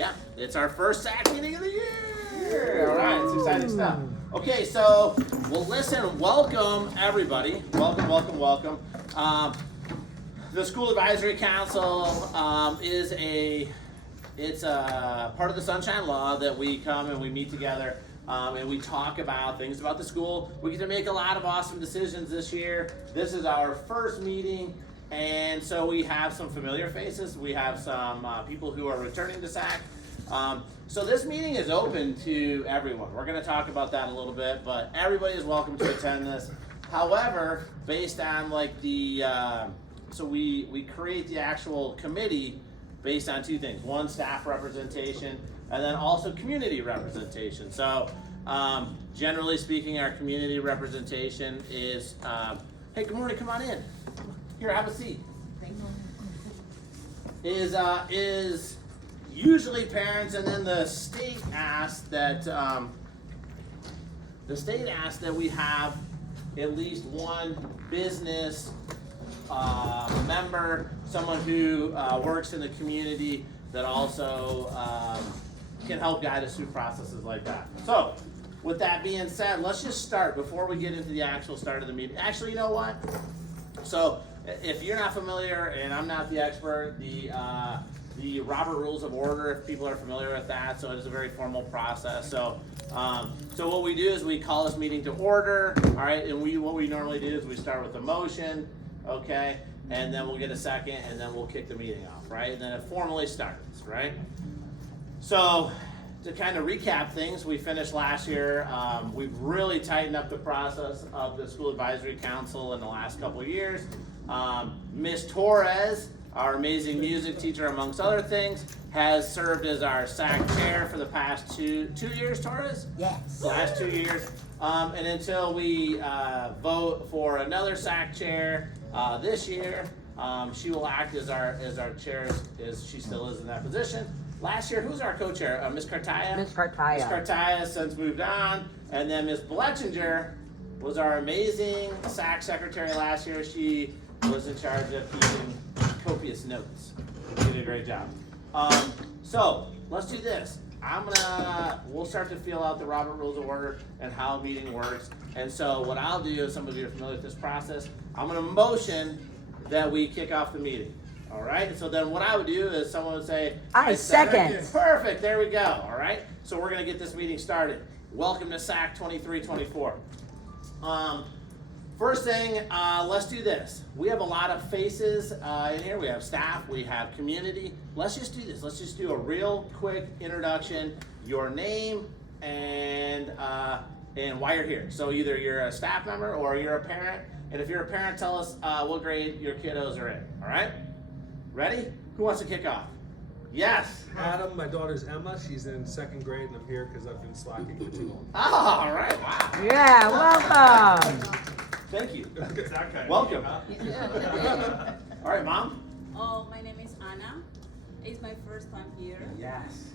Yeah, it's our first SAC meeting of the year. All right, it's exciting stuff. Okay, so, well, listen, welcome everybody. Welcome. The School Advisory Council it's a part of the Sunshine Law that we come and we meet together and we talk about things about the school. We get to make a lot of awesome decisions this year. This is our first meeting, and so we have some familiar faces. We have some people who are returning to SAC. So this meeting is open to everyone. We're going to talk about that a little bit, but everybody is welcome to attend this. However, based on like so we create the actual committee based on two things. One, staff representation, and then also community representation. So generally speaking, our community representation is, hey, good morning, come on in. Here, have a seat. Is usually parents, and then the state asks that we have at least one business member, someone who works in the community that also can help guide us through processes like that. So, with that being said, let's just start before we get into the actual start of the meeting. Actually, you know what? So, if you're not familiar, and I'm not the expert, the Robert Rules of Order, if people are familiar with that, so it is a very formal process. So what we do is we call this meeting to order, all right, and what we normally do is we start with a motion, okay, and then we'll get a second, and then we'll kick the meeting off, right, and then it formally starts, right? So to kind of recap things, we finished last year. We've really tightened up the process of the School Advisory Council in the last couple of years. Ms. Torres, our amazing music teacher, amongst other things, has served as our SAC chair for the past two years, Torres? Yes. The last 2 years. And until we vote for another SAC chair this year, she will act as our chair, as she still is in that position. Last year, who's our co-chair? Ms. Cartaya? Ms. Cartaya. Ms. Cartaya has since moved on. And then Ms. Bletchinger was our amazing SAC secretary last year. She was in charge of keeping copious notes. She did a great job. So let's do this. We'll start to feel out the Robert Rules of Order and how a meeting works. And so what I'll do, if some of you are familiar with this process, I'm gonna motion that we kick off the meeting. All right, so then what I would do is someone would say, I second. Perfect, there we go, all right? So we're gonna get this meeting started. Welcome to SAC 23-24. First thing, let's do this. We have a lot of faces in here. We have staff, we have community. Let's just do this. Let's just do a real quick introduction, your name, and why you're here. So either you're a staff member or you're a parent. And if you're a parent, tell us what grade your kiddos are in, all right? Ready? Who wants to kick off? Yes. Adam, my daughter's Emma. She's in 2nd grade, and I'm here because I've been slacking for too long. Oh, all right, wow. Yeah, welcome. Thank you. It's that kind Welcome. Of All right, Mom. Oh, my name is Anna. It's my first time here. Yes.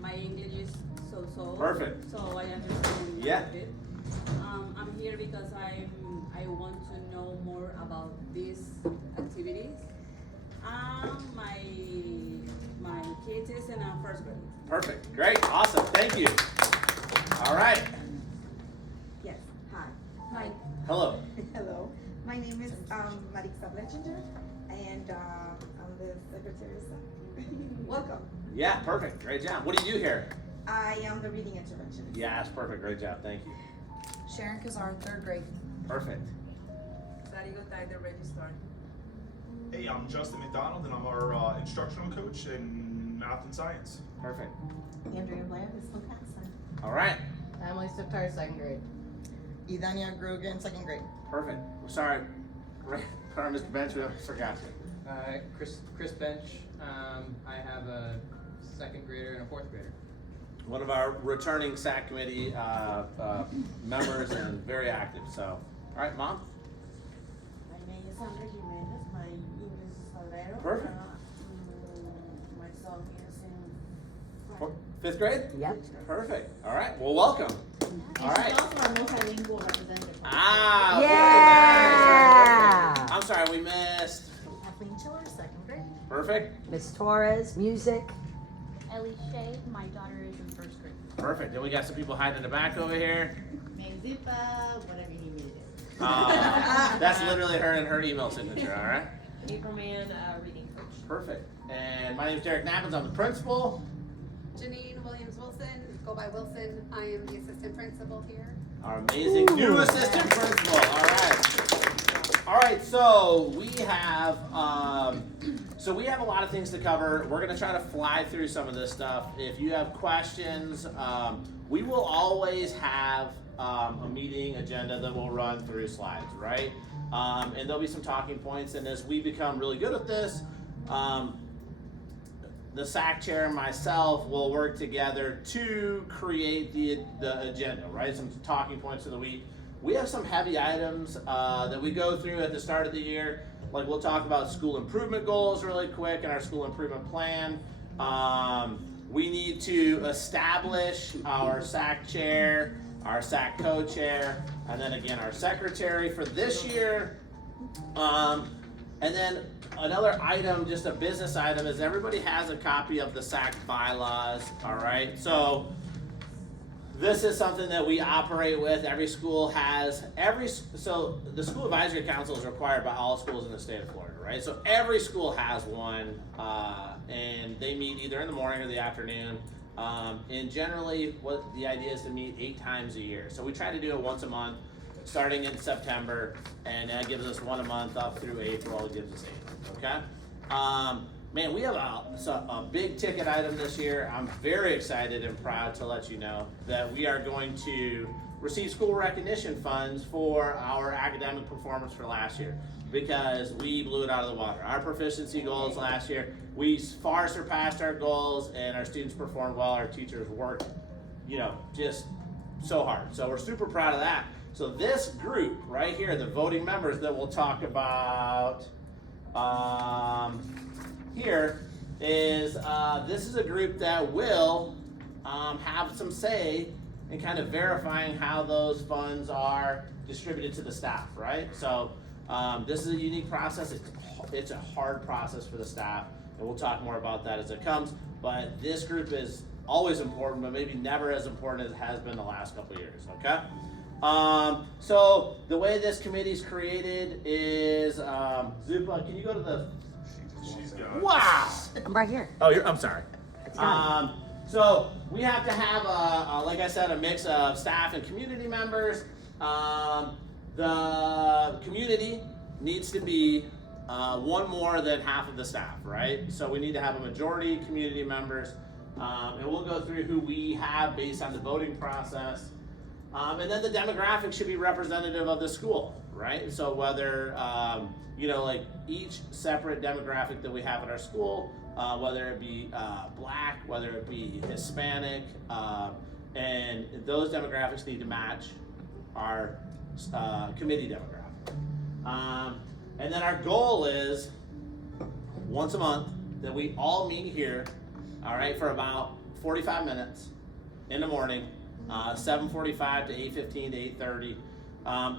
My English is so. Perfect. So I understand Yeah. a bit. I'm here because I want to know more about these activities. My kids is in 1st grade. Perfect. Great. Awesome. Thank you. All right. Yes, hi. My, Hello. hello. My name is Marixa Bletchinger, and I'm the secretary. Welcome. Yeah, perfect. Great job. What do you do here? I am the reading interventionist. Yes, perfect. Great job. Thank you. Sharon Kazar, 3rd grade. Perfect. Sarigo Tai, the registrar. Hey, I'm Justin McDonald, and I'm our instructional coach in math and science. Perfect. Andrea Blair, this one counselor. All right. Emily Stiptar, 2nd grade. Idania Grugan, 2nd grade. Perfect. We're sorry. Right. Put on Mr. Bench. We forgot you. Chris Bench. I have a 2nd grader and a 4th grader. One of our returning SAC committee members and very active. So, all right, Mom. My name is Sandra Jimenez. My English is Valero. Perfect. My son is in 5th grade? Yep. Perfect. All right. Well, welcome. All right. Ah. Yeah. I'm sorry, we missed. Kathleen Chiller, 2nd grade. Perfect. Miss Torres, music. Ellie Shea. My daughter is in first grade. Perfect. Then we got some people hiding in the back over here. Magzipa, whatever you need it. That's literally her and her email signature, all right? April Man, reading coach. Perfect. And my name is Derek Nappins. I'm the principal. Janine Williams-Wilson, go by Wilson. I am the assistant principal here. Our amazing new assistant principal. All right. All right. So we have a lot of things to cover. We're gonna try to fly through some of this stuff. If you have questions, we will always have a meeting agenda that we'll run through slides, right? And there'll be some talking points. And as we become really good at this, the SAC chair and myself will work together to create the agenda, right? Some talking points of the week. We have some heavy items that we go through at the start of the year. Like we'll talk about school improvement goals really quick and our school improvement plan. We need to establish our SAC chair, our SAC co-chair, and then again our secretary for this year. And then another item, just a business item, is everybody has a copy of the SAC bylaws, all right? So this is something that we operate with. Every school has, so the school advisory council is required by all schools in the state of Florida, right? So every school has one, and they meet either in the morning or the afternoon. And generally, what the idea is to meet 8 times a year. So we try to do it once a month, starting in September, and that gives us 1 a month up through April. It gives us 8. Okay. Man, we have a big ticket item this year. I'm very excited and proud to let you know that we are going to receive school recognition funds for our academic performance for last year because we blew it out of the water. Our proficiency goals last year, we far surpassed our goals and our students performed well. Our teachers worked, just so hard. So we're super proud of that. So this group right here, the voting members that we'll talk about here is, this is a group that will have some say in kind of verifying how those funds are distributed to the staff, right? So this is a unique process. It's a hard process for the staff, and we'll talk more about that as it comes. But this group is always important, but maybe never as important as it has been the last couple of years, okay? So the way this committee is created is, Zupa, can you go to the, She's got. wow! I'm right here. Oh, I'm sorry. It's done. So we have to have, like I said, a mix of staff and community members. The community needs to be one more than half of the staff, right? So we need to have a majority community members, and we'll go through who we have based on the voting process. And then the demographics should be representative of the school, right? So whether, like each separate demographic that we have at our school, whether it be Black, whether it be Hispanic, and those demographics need to match our committee demographic. And then our goal is once a month that we all meet here, all right, for about 45 minutes in the morning, 7:45 to 8:15 to 8:30,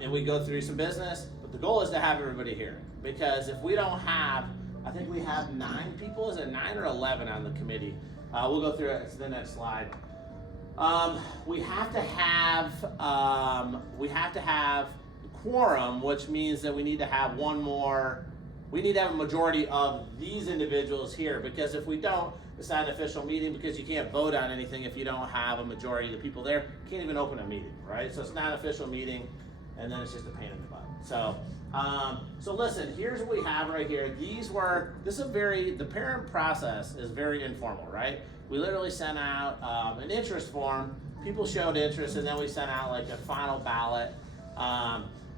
and we go through some business. But the goal is to have everybody here, because if we don't have, I think we have 9 people. Is it 9 or 11 on the committee? We'll go through it. It's the next slide. We have to have quorum, which means that we need to have one more. We need to have a majority of these individuals here, because if we don't, it's not an official meeting, because you can't vote on anything if you don't have a majority of the people there. You can't even open a meeting, right? So it's not an official meeting, and then it's just a pain in the butt. So listen, here's what we have right here. The parent process is very informal, right? We literally sent out an interest form. People showed interest, and then we sent out like a final ballot.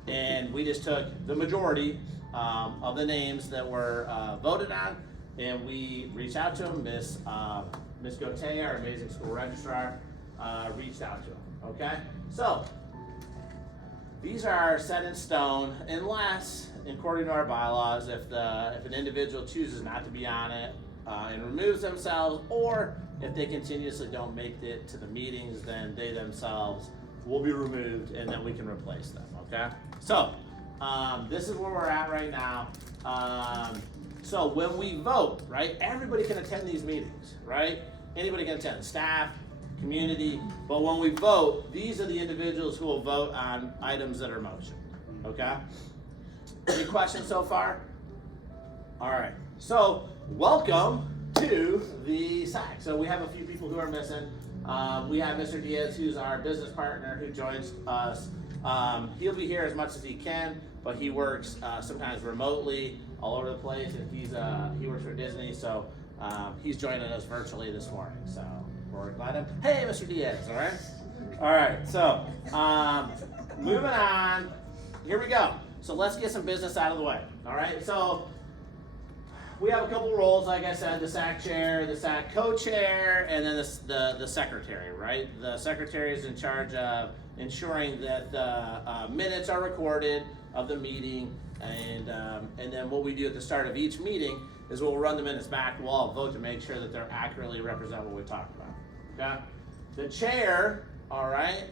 And we just took the majority of the names that were voted on, and we reached out to them. Miss Gauthier, our amazing school registrar, reached out to them. Okay, so these are set in stone, unless, according to our bylaws, if an individual chooses not to be on it and removes themselves, or if they continuously don't make it to the meetings, then they themselves will be removed, and then we can replace them. Okay, so this is where we're at right now. So when we vote, right, everybody can attend these meetings, right? anybody can attend, staff, community, but when we vote, these are the individuals who will vote on items that are motion, okay? Any questions so far? All right, so welcome to the SAC. So we have a few people who are missing. We have Mr. Diaz, who's our business partner, who joins us. He'll be here as much as he can, but he works sometimes remotely all over the place, and he works for Disney, so he's joining us virtually this morning. So we're glad to. Hey, Mr. Diaz. All right. All right. So moving on. Here we go. So let's get some business out of the way. All right. So we have a couple roles, like I said, the SAC chair, the SAC co-chair, and then the secretary, right? The secretary is in charge of ensuring that the minutes are recorded of the meeting, and then what we do at the start of each meeting is we'll run the minutes back, we'll all vote to make sure that they're accurately represent what we talked about, okay? The chair, all right,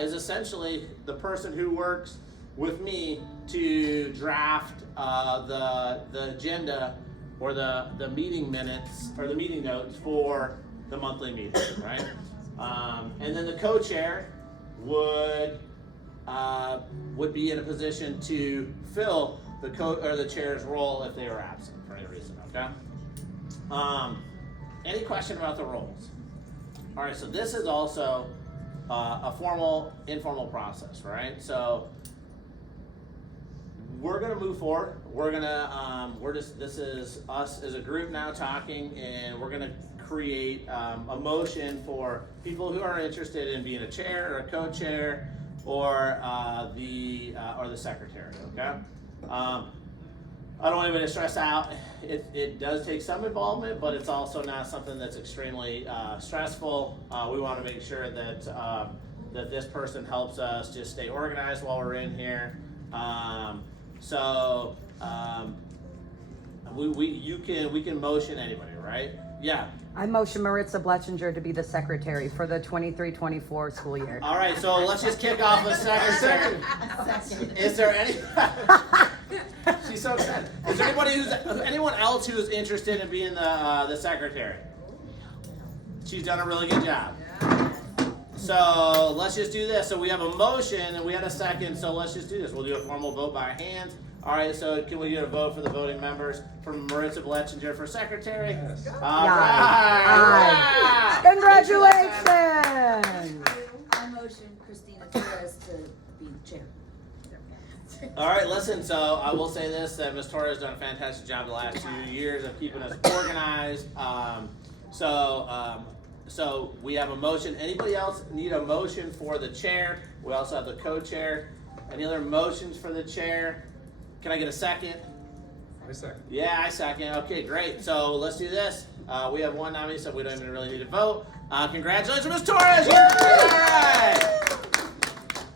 is essentially the person who works with me to draft the agenda or the meeting minutes or the meeting notes for the monthly meeting, right? And then the co-chair would be in a position to fill the chair's role if they were absent for any reason, okay? Any question about the roles? All right, so this is also a formal, informal process, right? So we're gonna move forward. This is us as a group now talking, and we're gonna create a motion for people who are interested in being a chair or a co-chair or the secretary, okay? I don't want anybody to stress out. It does take some involvement, but it's also not something that's extremely stressful. We wanna make sure that this person helps us just stay organized while we're in here. We can motion anybody, right? Yeah. I motion Maritza Bletchinger to be the secretary for the 23-24 school year. All right, so let's just kick off with secretary. Is there any? She's so excited. Is there anyone else who's interested in being the secretary? She's done a really good job. So let's just do this. So we have a motion and we had a second, so let's just do this. We'll do a formal vote by hand. All right, so can we get a vote for the voting members for Maritza Bletchinger for secretary? Yes. All right. Congratulations! I motion Christina Torres to be chair. All right, listen, so I will say this, that Ms. Torres has done a fantastic job the last few years of keeping us organized. So we have a motion. Anybody else need a motion for the chair? We also have the co-chair. Any other motions for the chair? Can I get a second? I second. Yeah, I second. Okay, great. So let's do this. We have one nominee, so we don't even really need to vote. Congratulations, Ms. Torres! All right.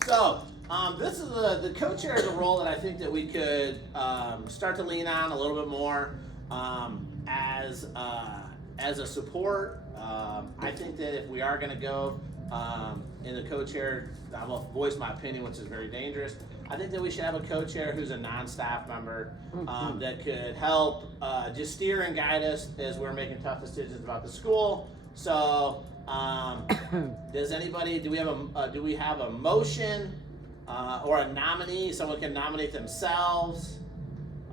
So this is the co-chair is a role that I think that we could start to lean on a little bit more as a support. I think that if we are going to go in the co-chair, I will voice my opinion, which is very dangerous. I think that we should have a co-chair who's a non-staff member that could help just steer and guide us as we're making tough decisions about the school. So, do we have a motion or a nominee? Someone can nominate themselves.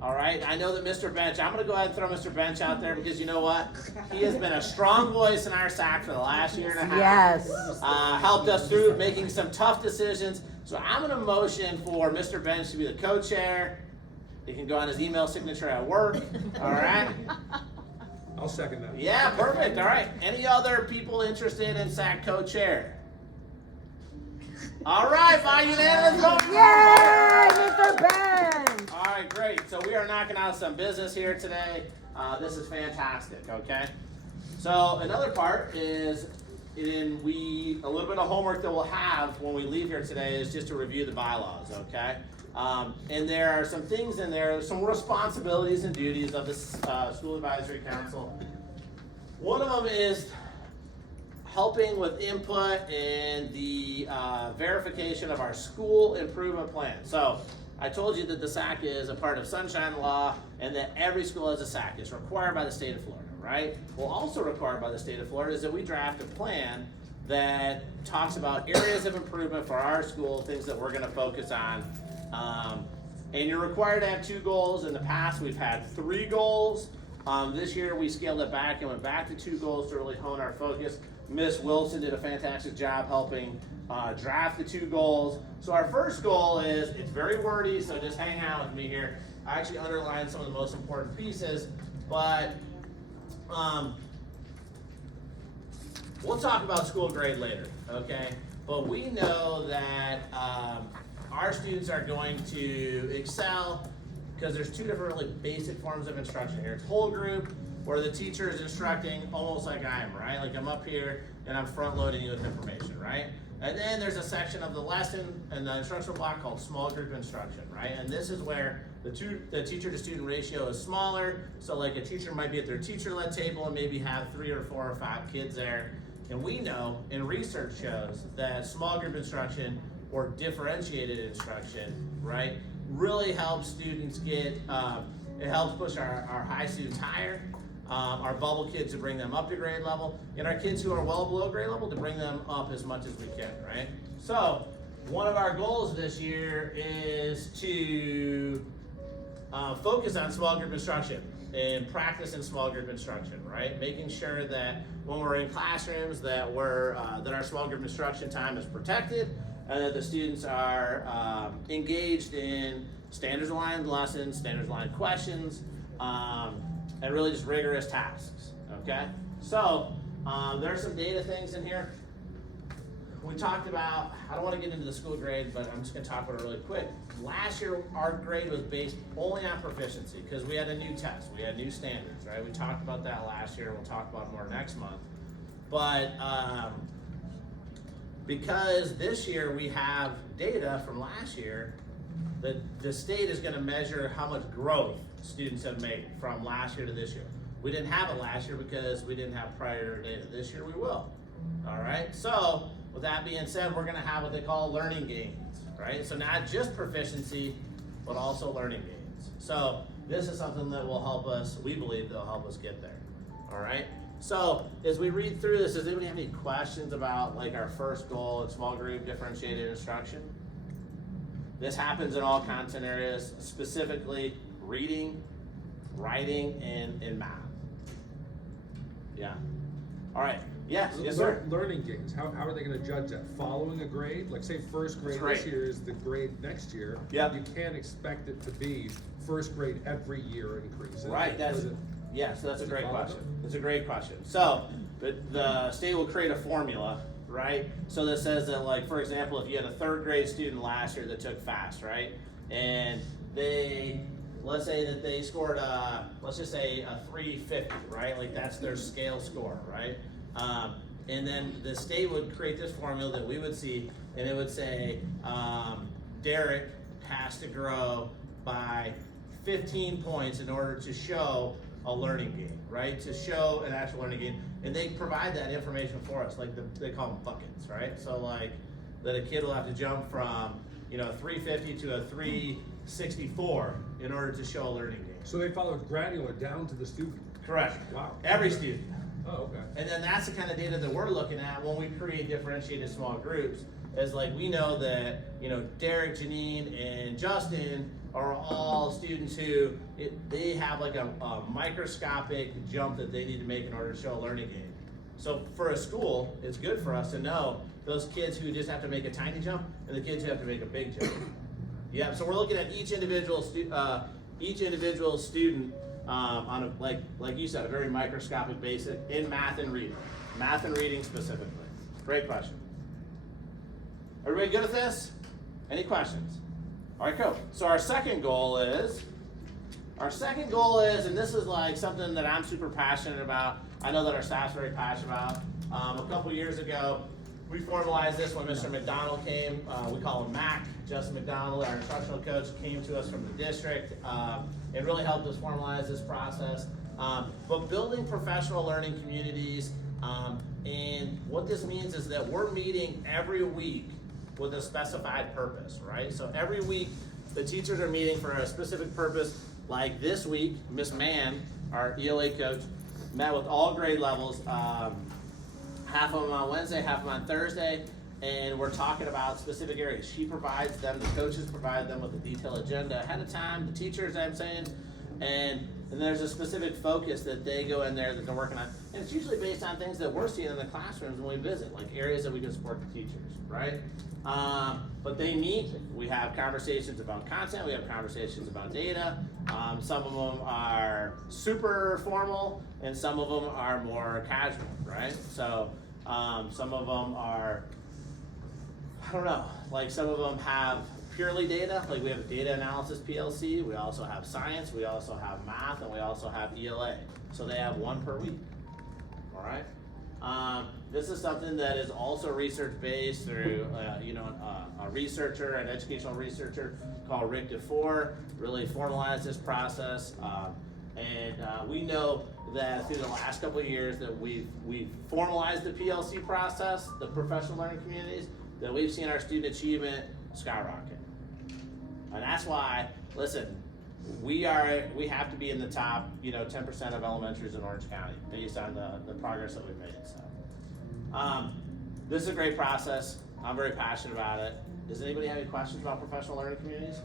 All right, I know that Mr. Bench, I'm going to go ahead and throw Mr. Bench out there because you know what? He has been a strong voice in our SAC for the last year and a half. Yes. Helped us through making some tough decisions. So I'm going to motion for Mr. Bench to be the co-chair. He can go on his email signature at work. All right? I'll second that. Yeah, perfect. All right. Any other people interested in SAC co-chair? All right, by unanimous vote. Yay, Mr. Ben! All right, great. So we are knocking out some business here today. This is fantastic, okay? So another part is a little bit of homework that we'll have when we leave here today is just to review the bylaws, okay? And there are some things in there, some responsibilities and duties of the School Advisory Council. One of them is helping with input and the verification of our school improvement plan. So I told you that the SAC is a part of Sunshine Law and that every school has a SAC. It's required by the state of Florida, right? Well, also required by the state of Florida is that we draft a plan that talks about areas of improvement for our school, things that we're gonna focus on. And you're required to have 2 goals. In the past, we've had 3 goals. This year, we scaled it back and went back to 2 goals to really hone our focus. Miss Wilson did a fantastic job helping draft the 2 goals. So our first goal is, it's very wordy, so just hang out with me here. I actually underlined some of the most important pieces, but we'll talk about school grade later, okay? But we know that our students are going to excel because there's 2 different really basic forms of instruction here. It's whole group, where the teacher is instructing almost like I am, right? Like I'm up here and I'm front loading you with information, right? And then there's a section of the lesson and the instructional block called small group instruction, right? And this is where the teacher to student ratio is smaller. So like a teacher might be at their teacher-led table and maybe have 3 or 4 or 5 kids there. And we know, and research shows, that small group instruction or differentiated instruction, right, really helps students get, it helps push our high students higher, our bubble kids to bring them up to grade level, and our kids who are well below grade level to bring them up as much as we can, right? So, one of our goals this year is to focus on small group instruction and practice in small group instruction, right? Making sure that when we're in classrooms that that our small group instruction time is protected and that the students are engaged in standards aligned lessons, standards aligned questions, and really just rigorous tasks, okay? So, there's some data things in here. We talked about, I don't want to get into the school grade, but I'm just going to talk about it really quick. Last year, our grade was based only on proficiency because we had a new test, we had new standards, right? We talked about that last year, we'll talk about it more next month. But because this year we have data from last year, the state is going to measure how much growth students have made from last year to this year. We didn't have it last year because we didn't have prior data. This year we will. All right, so with that being said, we're going to have what they call learning gains, right? So not just proficiency, but also learning gains. So this is something that will help us, we believe that will help us get there. All right, so as we read through this, does anybody have any questions about like our first goal in small group differentiated instruction? This happens in all content areas, specifically reading, writing, and math. Yeah. All right. Yes, yes, sir. Learning gains, how are they going to judge that? Following a grade? Like say first grade this year is the grade next year. Yep. You can't expect it to be first grade every year increase. Right, yeah, so that's a great question. It's a great question. So the state will create a formula, right? So that says that, like, for example, if you had a 3rd grade student last year that took FAST, right? And let's say that they scored let's just say a 350, right? Like that's their scale score, right? And then the state would create this formula that we would see, and it would say Derek has to grow by 15 points in order to show a learning gain, right? To show an actual learning gain. And they provide that information for us, like they call them buckets, right? So like that a kid will have to jump from, 350 to a 364 in order to show a learning gain. So they follow granular down to the student. Correct. Wow. Every student. Oh, okay. And then that's the kind of data that we're looking at when we create differentiated small groups. Is like we know that Derek, Janine, and Justin are all students who they have like a microscopic jump that they need to make in order to show a learning gain. So for a school, it's good for us to know those kids who just have to make a tiny jump and the kids who have to make a big jump. Yeah. So we're looking at each individual student on a, like you said, a very microscopic basis in math and reading specifically. Great question. Everybody good at this? Any questions? All right, cool. So our second goal is, and this is like something that I'm super passionate about. I know that our staff's very passionate about. A couple years ago, we formalized this when Mr. McDonald came. We call him Mac. Justin McDonald, our instructional coach, came to us from the district and really helped us formalize this process. But building professional learning communities, and what this means is that we're meeting every week with a specified purpose, right? So every week, the teachers are meeting for a specific purpose. Like this week, Miss Mann, our ELA coach, met with all grade levels, half of them on Wednesday, half of them on Thursday, and we're talking about specific areas. She provides them, the coaches provide them with a detailed agenda ahead of time, the teachers, I'm saying, and there's a specific focus that they go in there that they're working on. And it's usually based on things that we're seeing in the classrooms when we visit, like areas that we can support the teachers, right? But they meet, we have conversations about content, we have conversations about data. Some of them are super formal and some of them are more casual, right? So some of them are, I don't know, like some of them have purely data, like we have a data analysis PLC, we also have science, we also have math, and we also have ELA. So they have one per week, all right? This is something that is also research-based through, a researcher, an educational researcher called Rick DeFore, really formalized this process. We know that through the last couple of years that we've formalized the PLC process, the professional learning communities, that we've seen our student achievement skyrocket. And that's why, listen, we have to be in the top, 10% of elementaries in Orange County based on the progress that we've made. So, this is a great process. I'm very passionate about it. Does anybody have any questions about professional learning communities?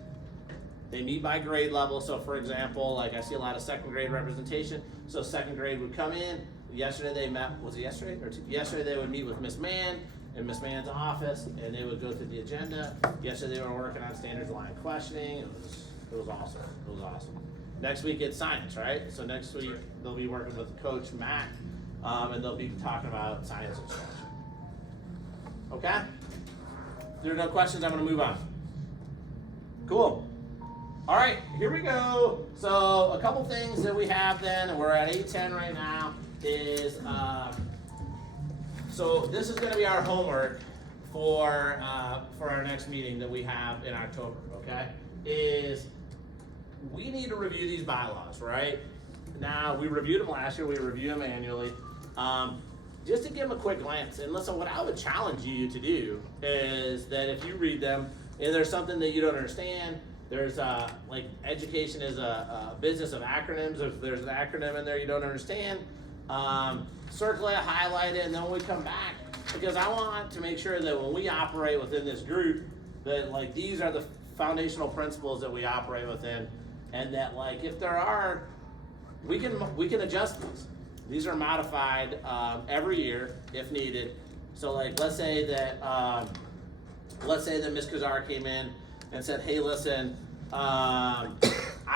They meet by grade level. So, for example, like I see a lot of second grade representation. So, second grade would come in. Yesterday they met. Was it yesterday? Yesterday they would meet with Miss Mann in Miss Mann's office, and they would go through the agenda. Yesterday they were working on standards aligned questioning. It was awesome. It was awesome. Next week it's science, right? So next week they'll be working with Coach Matt, and they'll be talking about science instruction. Okay? If there are no questions, I'm going to move on. Cool. All right, here we go. So a couple things that we have then, and we're at 8:10 right now, is so this is going to be our homework for our next meeting that we have in October. Okay, is we need to review these bylaws, right? Now we reviewed them last year. We review them annually. Just to give them a quick glance, and listen, what I would challenge you to do is that if you read them and there's something that you don't understand, there's like education is a business of acronyms. If there's an acronym in there you don't understand, circle it, highlight it, and then when we come back, because I want to make sure that when we operate within this group, that like these are the foundational principles that we operate within, and that like if there are, we can adjust these. These are modified every year if needed. So like let's say that Ms. Kazar came in and said, hey, listen, I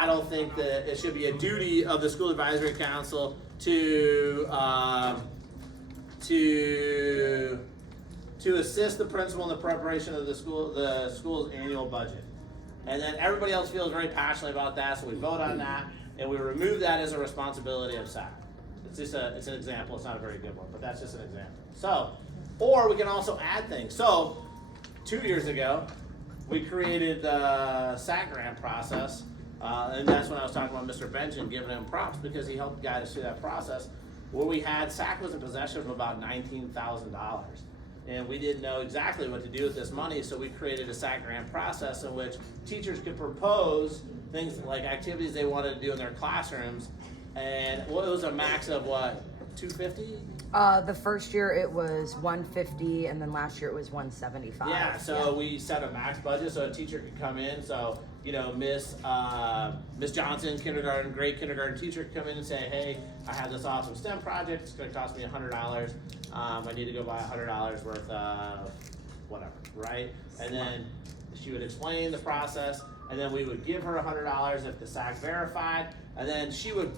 don't think that it should be a duty of the school advisory council to assist the principal in the preparation of the school's annual budget. And then everybody else feels very passionately about that, so we vote on that, and we remove that as a responsibility of SAC. It's an example. It's not a very good one, but that's just an example. So, or we can also add things. So, 2 years ago, we created the SAC grant process, and that's when I was talking about Mr. Benjamin, giving him props because he helped guide us through that process, where we had, SAC was in possession of about $19,000. And we didn't know exactly what to do with this money, so we created a SAC grant process in which teachers could propose things like activities they wanted to do in their classrooms. And it was a max of what, $250? The first year it was $150, and then last year it was $175. Yeah, so we set a max budget so a teacher could come in. So, Miss Johnson, great kindergarten teacher, could come in and say, hey, I have this awesome STEM project. It's going to cost me $100. I need to go buy $100 worth of whatever, right? And then she would explain the process, and then we would give her $100 if the SAC verified, and then she would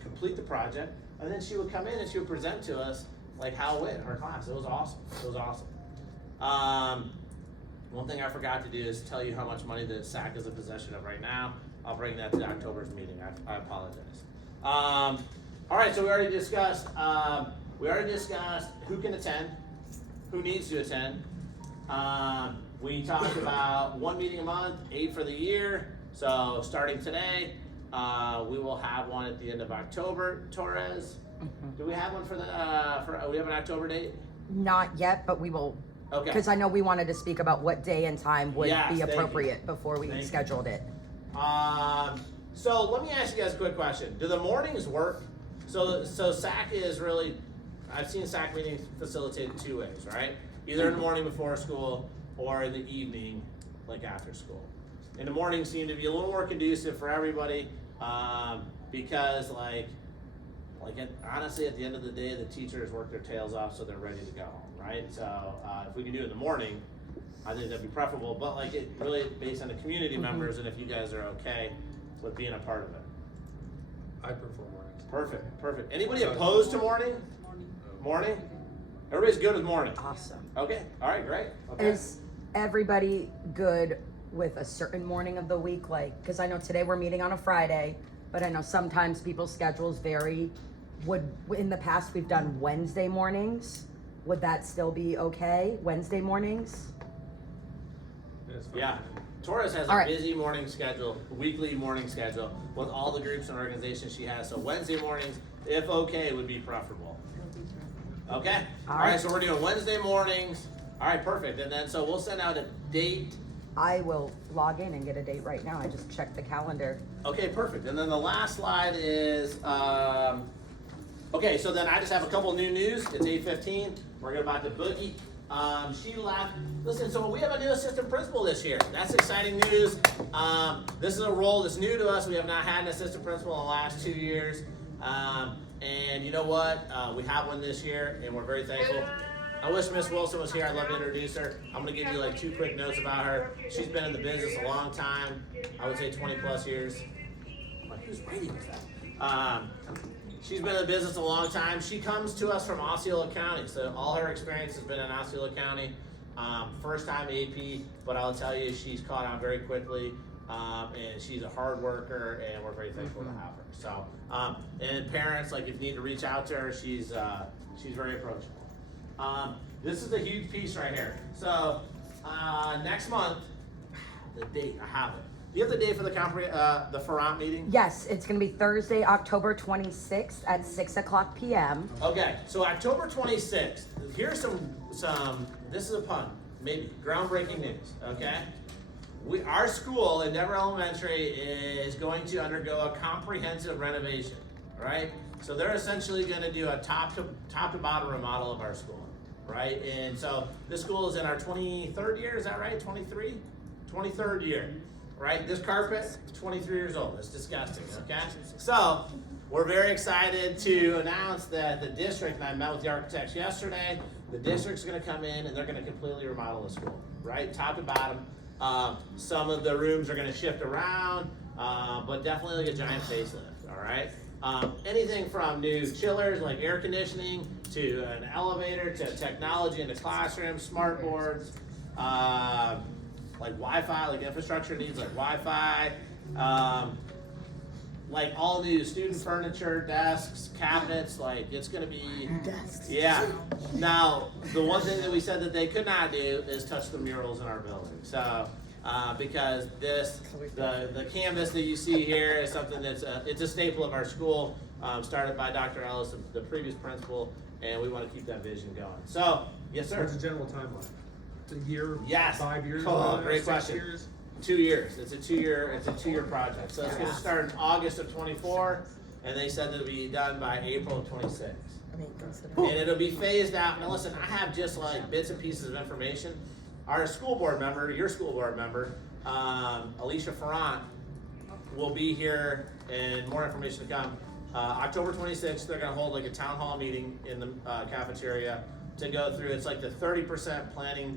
complete the project, and then she would come in and she would present to us like how it went in her class. It was awesome. It was awesome. One thing I forgot to do is tell you how much money the SAC is in possession of right now. I'll bring that to October's meeting. I apologize. All right, so we already discussed who can attend, who needs to attend. We talked about 1 meeting a month, 8 for the year. So starting today, we will have one at the end of October. Torres, do we have one for we have an October date? Not yet, but we will. Okay. Because I know we wanted to speak about what day and time would be appropriate before we scheduled it. So let me ask you guys a quick question. Do the mornings work? So SAC is really, I've seen SAC meetings facilitated 2 ways, right? Either in the morning before school or in the evening, like after school. In the morning seem to be a little more conducive for everybody, because honestly, at the end of the day, the teachers work their tails off so they're ready to go home, right? So if we can do it in the morning, I think that'd be preferable, but like it really based on the community members and if you guys are okay with being a part of it. I prefer mornings. Perfect. Anybody opposed to morning? Morning? Everybody's good with morning? Awesome. Okay, all right, great. Okay. Is everybody good with a certain morning of the week? Like, because I know today we're meeting on a Friday, but I know sometimes people's schedules vary. In the past we've done Wednesday mornings. Would that still be okay? Wednesday mornings? Yeah. Torres has a busy morning schedule, weekly morning schedule with all the groups and organizations she has. So Wednesday mornings, if okay, would be preferable. Okay? All right, so we're doing Wednesday mornings. All right, perfect. And then so we'll send out a date. I will log in and get a date right now. I just checked the calendar. Okay, perfect. And then the last slide is, okay, so then I just have a couple new news. It's 8:15. We're about to boogie. She left. Listen, so we have a new assistant principal this year. That's exciting news. This is a role that's new to us. We have not had an assistant principal in the last 2 years. And you know what? We have one this year, and we're very thankful. I wish Miss Wilson was here. I'd love to introduce her. I'm going to give you like 2 quick notes about her. She's been in the business a long time. I would say 20 plus years. Like, whose radio is that? She's been in the business a long time. She comes to us from Osceola County, so all her experience has been in Osceola County. First time AP, but I'll tell you, she's caught on very quickly, and she's a hard worker, and we're very thankful to have her. So, and parents, like if you need to reach out to her, she's very approachable. This is a huge piece right here. So, next month, the date, I have it. Do you have the date for the Ferrant meeting? Yes, it's going to be Thursday, October 26th at 6:00 p.m. Okay, so October 26th. Here's some. This is a pun, maybe groundbreaking news. Okay, our school, Endeavor Elementary, is going to undergo a comprehensive renovation. Right, so they're essentially going to do a top to bottom remodel of our school. Right, and so this school is in our 23rd year. Is that right? 23, 23rd year. Right, this carpet, 23 years old. It's disgusting, okay? So, we're very excited to announce that the district, and I met with the architects yesterday, the district's gonna come in and they're gonna completely remodel the school, right? Top to bottom. Some of the rooms are gonna shift around, but definitely like a giant facelift, all right? Anything from new chillers, like air conditioning, to an elevator, to technology in the classroom, smart boards, like Wi-Fi, like infrastructure needs like Wi-Fi, like all new student furniture, desks, cabinets, like it's gonna be, yeah. Now, the one thing that we said that they could not do is touch the murals in our building. So, because the canvas that you see here is something that's, it's a staple of our school, started by Dr. Ellis, the previous principal, and we wanna keep that vision going. So, yes, sir. What's the general timeline? A year? Yes. 5 years? Oh, great 6 question. years? 2 years. It's a two-year project. So it's going to start in August of 24, and they said it'll be done by April of 26. And it'll be phased out. Now listen, I have just like bits and pieces of information. Our school board member, your school board member, Alicia Ferrant, will be here, and more information to come. October 26th, they're going to hold like a town hall meeting in the cafeteria to go through. It's like the 30% planning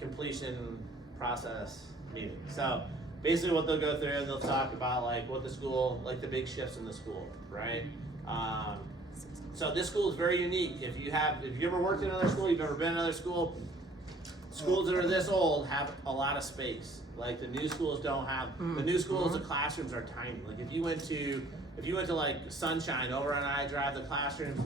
completion process meeting. So basically what they'll go through and they'll talk about like what the school, like the big shifts in the school, right? So this school is very unique. If you ever worked in another school, you've ever been in another school, schools that are this old have a lot of space. Like the new schools don't have, the new schools, the classrooms are tiny. Like if you went to like Sunshine over on I Drive, the classrooms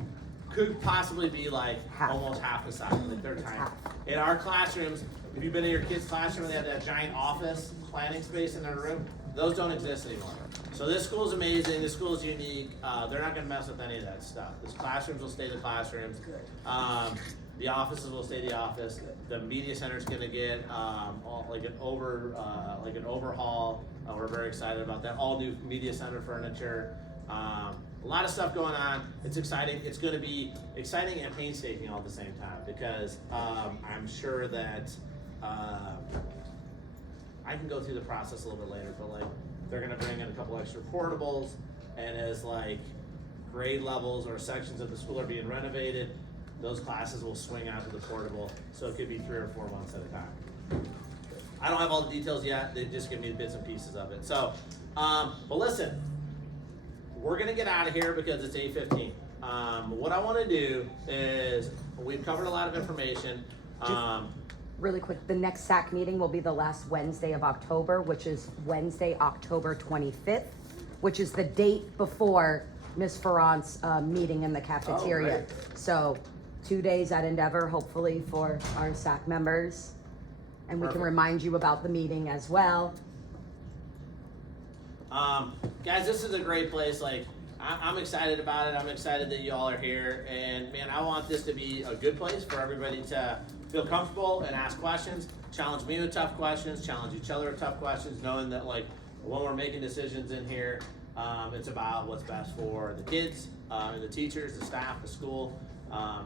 could possibly be like almost half the size. Like they're tiny. In our classrooms, if you've been in your kid's classroom and they have that giant office planning space in their room, those don't exist anymore. So this school is amazing. This school is unique. They're not going to mess with any of that stuff. The classrooms will stay the classrooms. The offices will stay the office. The media center is going to get like an overhaul. We're very excited about that. All new media center furniture. a lot of stuff going on. It's exciting. It's going to be exciting and painstaking all at the same time because I'm sure that I can go through the process a little bit later, but like they're going to bring in a couple extra portables, and as like grade levels or sections of the school are being renovated, those classes will swing out to the portable, so it could be 3 or 4 months at a time. I don't have all the details yet. They just give me bits and pieces of it. So, but listen, we're gonna get out of here because it's 8:15. What I want to do is we've covered a lot of information. Really quick, the next SAC meeting will be the last Wednesday of October, which is Wednesday, October 25th, which is the date before Ms. Ferrant's meeting in the cafeteria. So 2 days at Endeavor, hopefully for our SAC members. And we can remind you about the meeting as well. Guys, this is a great place. Like, I'm excited about it. I'm excited that you all are here. And man, I want this to be a good place for everybody to feel comfortable and ask questions. Challenge me with tough questions. Challenge each other with tough questions, knowing that like when we're making decisions in here, it's about what's best for the kids, and the teachers, the staff, the school.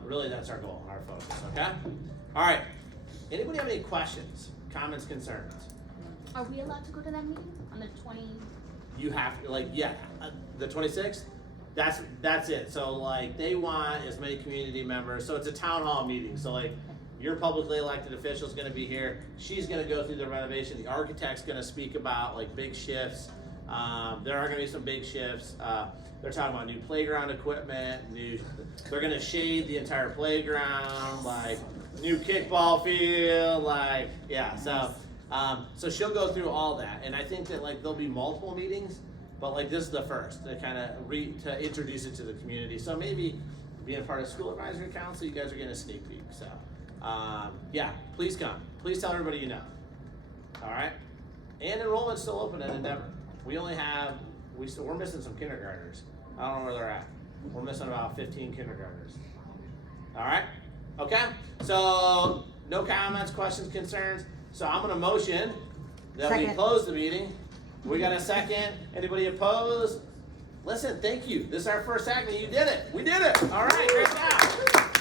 Really, that's our goal, our focus, okay? All right. Anybody have any questions, comments, concerns? Are we allowed to go to that meeting on the 20? You have to, like, yeah, the 26th, that's it. So, like, they want as many community members. So it's a town hall meeting. So, like, your publicly elected official is going to be here. She's going to go through the renovation. The architect's going to speak about, like, big shifts. There are going to be some big shifts. They're talking about new playground equipment. They're going to shade the entire playground, like, new kickball field, like, yeah. So she'll go through all that, and I think that like there'll be multiple meetings, but like this is the first to kind of to introduce it to the community. So maybe being a part of school advisory council, you guys are getting a sneak peek. So yeah, please come. Please tell everybody you know. All right, and enrollment's still open at Endeavor. We only have we're missing some kindergartners. I don't know where they're at. We're missing about 15 kindergartners. All right. Okay, so no comments, questions, concerns. So I'm gonna motion that we close the meeting. We got a second. Anybody opposed? Listen, thank you. This is our first SAC meeting. You did it. We did it. All right, great job.